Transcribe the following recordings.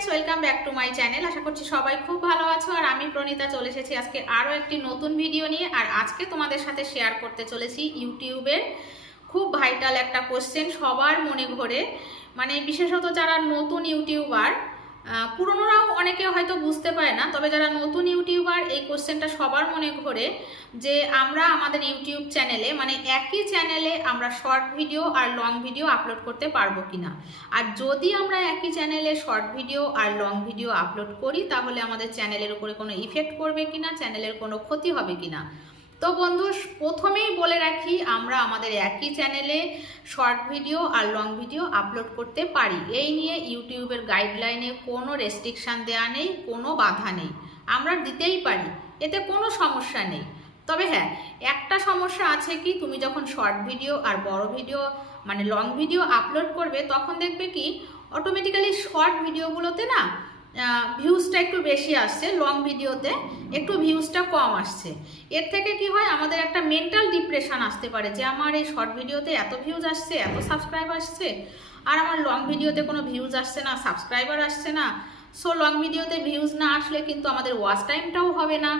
Friends welcome back to my channel. आशा करছি সবাই খুব ভালো আছো আর আমি প্রণীতা চলে এসেছি আজকে আরো একটি নতুন ভিডিও নিয়ে। আর আজকে তোমাদের সাথে শেয়ার করতে চলেছি ইউটিউবের খুব ভাইটাল একটা কোশ্চেন সবার মনে ঘোরে, মানে বিশেষত যারা নতুন ইউটিউবার, পুরনোরাও অনেকে হয়তো বুঝতে পারে না, তবে যারা নতুন ইউটিউবার এই কোশ্চেনটা সবার মনে ঘোরে যে আমরা আমাদের ইউটিউব চ্যানেলে মানে একই চ্যানেলে আমরা শর্ট ভিডিও আর লং ভিডিও আপলোড করতে পারবো কিনা। আর যদি আমরা একই চ্যানেলে শর্ট ভিডিও আর লং ভিডিও আপলোড করি তাহলে আমাদের চ্যানেলের উপরে কোনো ইফেক্ট পড়বে কিনা, চ্যানেলের কোনো ক্ষতি হবে কিনা। তো বন্ধু প্রথমেই বলে রাখি, আমরা আমাদের একই চ্যানেলে শর্ট ভিডিও আর লং ভিডিও আপলোড করতে পারি। এই নিয়ে ইউটিউবের গাইডলাইনে কোনো রেস্ট্রিকশান দেওয়া নেই, কোনো বাধা নেই, আমরা দিতেই পারি, এতে কোনো সমস্যা নেই। তবে হ্যাঁ, একটা সমস্যা আছে কি, তুমি যখন শর্ট ভিডিও আর বড় ভিডিও মানে লং ভিডিও আপলোড করবে তখন দেখবে কি অটোমেটিক্যালি শর্ট ভিডিওগুলোতে না ভিউজটা একটু বেশি আসছে, লং ভিডিওতে একটু ভিউজটা কম আসছে। এর থেকে কি হয়, আমাদের একটা মেন্টাল ডিপ্রেশন আসতে পারে যে আমার এই শর্ট ভিডিওতে এত ভিউজ আসছে, এত সাবস্ক্রাইব আসছে, আর আমার লং ভিডিওতে কোনো ভিউজ আসছে না, সাবস্ক্রাইবার আসছে না। সো লং ভিডিওতে ভিউজ না আসলে কিন্তু আমাদের ওয়াচ টাইমটাও হবে না,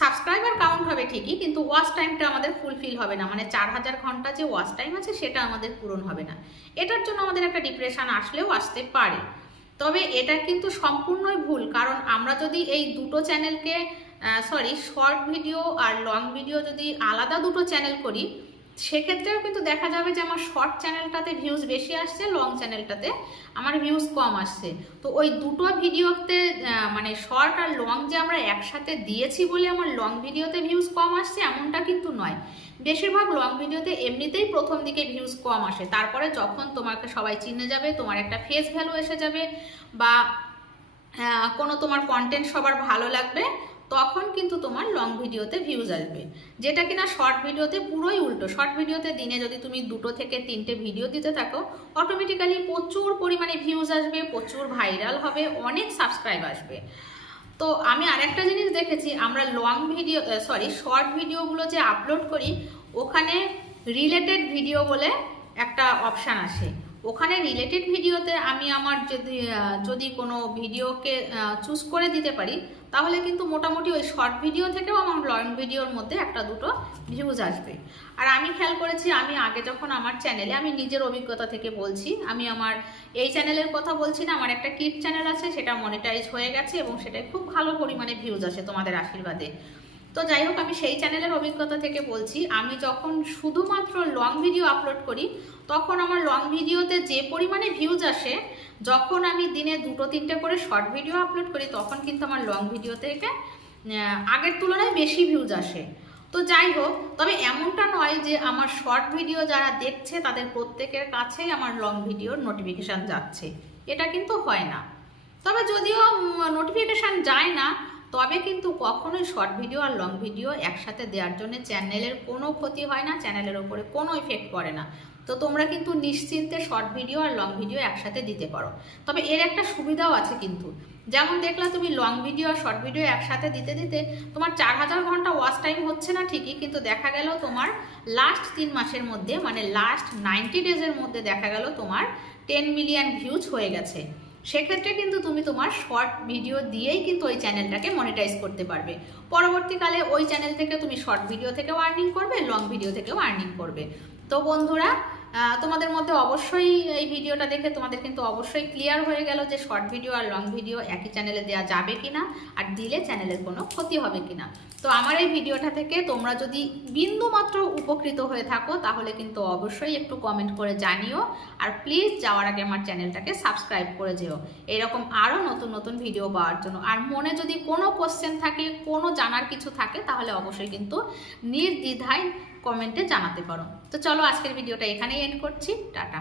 সাবস্ক্রাইবার কাউন্ট হবে ঠিকই, কিন্তু ওয়াচ টাইমটা আমাদের ফুলফিল হবে না, মানে 4000 ঘন্টা যে ওয়াচ টাইম আছে সেটা আমাদের পূরণ হবে না। এটার জন্য আমাদের একটা ডিপ্রেশন আসলেও আসতে পারে। তবে এটা কিন্তু সম্পূর্ণই ভুল, কারণ আমরা যদি এই দুটো চ্যানেলকে শর্ট ভিডিও আর লং ভিডিও যদি আলাদা দুটো চ্যানেল করি সেক্ষেত্রেও কিন্তু দেখা যাবে যে আমার শর্ট চ্যানেলটাতে ভিউজ বেশি আসছে, লং চ্যানেলটাতে আমার ভিউজ কম আসছে। তো ওই দুটো ভিডিওতে মানে শর্ট আর লং যে আমরা একসাথে দিয়েছি বলে আমার লং ভিডিওতে ভিউজ কম আসছে এমনটা কিন্তু নয়। বেশিরভাগ লং ভিডিওতে এমনিতেই প্রথম দিকে ভিউজ কম আসে, তারপরে যখন তোমাকে সবাই চিনে যাবে, তোমার একটা ফেস ভ্যালু এসে যাবে বা কোনো তোমার কন্টেন্ট সবার ভালো লাগবে, তখন কিন্তু তোমার লং ভিডিওতে ভিউজ আসবে। যেটা কিনা শর্ট ভিডিওতে পুরোই উল্টো। শর্ট ভিডিওতে দিনে যদি তুমি 2 থেকে 3টে ভিডিও দিতে থাকো অটোমেটিক্যালি প্রচুর পরিমাণে ভিউজ আসবে, প্রচুর ভাইরাল হবে, অনেক সাবস্ক্রাইব আসবে। তো আমি আরেকটা জিনিস দেখেছি, আমরা শর্ট ভিডিওগুলো যে আপলোড করি ওখানে রিলেটেড ভিডিও বলে একটা অপশান আসে। ওখানে রিলেটেড ভিডিওতে আমি আমার যদি কোনো ভিডিওকে চুজ করে দিতে পারি তাহলে কিন্তু মোটামুটি ওই শর্ট ভিডিও থেকেও আমার লং ভিডিওর মধ্যে 1-2 ভিউজ আসবে। আর আমি খেয়াল করেছি, আমি আগে যখন আমার চ্যানেলে, আমি নিজের অভিজ্ঞতা থেকে বলছি, আমি আমার এই চ্যানেলের কথা বলছি না, আমার একটা কিড চ্যানেল আছে, সেটা মনিটাইজ হয়ে গেছে এবং সেটাই খুব ভালো পরিমাণে ভিউজ আসে তোমাদের আশীর্বাদে। তো যাই হোক, আমি সেই চ্যানেলের অভিজ্ঞতা থেকে বলছি, আমি যখন শুধুমাত্র লং ভিডিও আপলোড করি তখন আমার লং ভিডিওতে যে পরিমাণে ভিউজ আসে, যখন আমি দিনে 2-3টে করে শর্ট ভিডিও আপলোড করি তখন কিন্তু আমার লং ভিডিও থেকে আগের তুলনায় বেশি ভিউজ আসে। তো যাই হোক, তবে এমনটা নয় যে আমার শর্ট ভিডিও যারা দেখছে তাদের প্রত্যেকের কাছেই আমার লং ভিডিওর নোটিফিকেশান যাচ্ছে, এটা কিন্তু হয় না। তবে যদিও নোটিফিকেশান যায় না, তবে কিন্তু কখনোই শর্ট ভিডিও আর লং ভিডিও একসাথে দেওয়ার জন্য চ্যানেলের কোনো ক্ষতি হয় না, চ্যানেলের ওপরে কোনো ইফেক্ট পড়ে না। তো তোমরা কিন্তু নিশ্চিন্তে শর্ট ভিডিও আর লং ভিডিও একসাথে দিতে পারো। তবে এর একটা সুবিধাও আছে কিন্তু, যেমন দেখলা তুমি লং ভিডিও আর শর্ট ভিডিও একসাথে দিতে দিতে তোমার 4000 ঘন্টা ওয়াচ টাইম হচ্ছে না ঠিকই, কিন্তু দেখা গেল তোমার লাস্ট 3 মাসের মধ্যে মানে লাস্ট 90 ডেজের মধ্যে দেখা গেল তোমার 10 মিলিয়ন ভিউজ হয়ে গেছে। সেক্ষেত্রে কিন্তু তুমি তোমার শর্ট ভিডিও দিয়েই কিন্তু ওই চ্যানেলটাকে মনিটাইজ করতে পারবে। পরবর্তীকালে ওই চ্যানেল থেকে তুমি শর্ট ভিডিও থেকেও আর্নিং করবে, লং ভিডিও থেকেও আর্নিং করবে। তো বন্ধুরা, তোমাদের মধ্যে অবশ্যই এই ভিডিওটা দেখে তোমাদের কিন্তু অবশ্যই ক্লিয়ার হয়ে গেল যে শর্ট ভিডিও আর লং ভিডিও একই চ্যানেলে দেওয়া যাবে কিনা, আর দিলে চ্যানেলের কোনো ক্ষতি হবে কিনা। তো আমার এই ভিডিওটা থেকে তোমরা যদি বিন্দুমাত্র উপকৃত হয়ে থাকো তাহলে কিন্তু অবশ্যই একটু কমেন্ট করে জানিও, আর প্লিজ যাওয়ার আগে আমার চ্যানেলটাকে সাবস্ক্রাইব করে যেও এরকম আরও নতুন নতুন ভিডিও পাওয়ার জন্য। আর মনে যদি কোনো কোশ্চেন থাকে, কোনো জানার কিছু থাকে তাহলে অবশ্যই কিন্তু নির্দ্বিধায় কমেন্টে জানাতে পারো। তো চলো আজকের ভিডিওটা এখানেই এন্ড করছি, টাটা।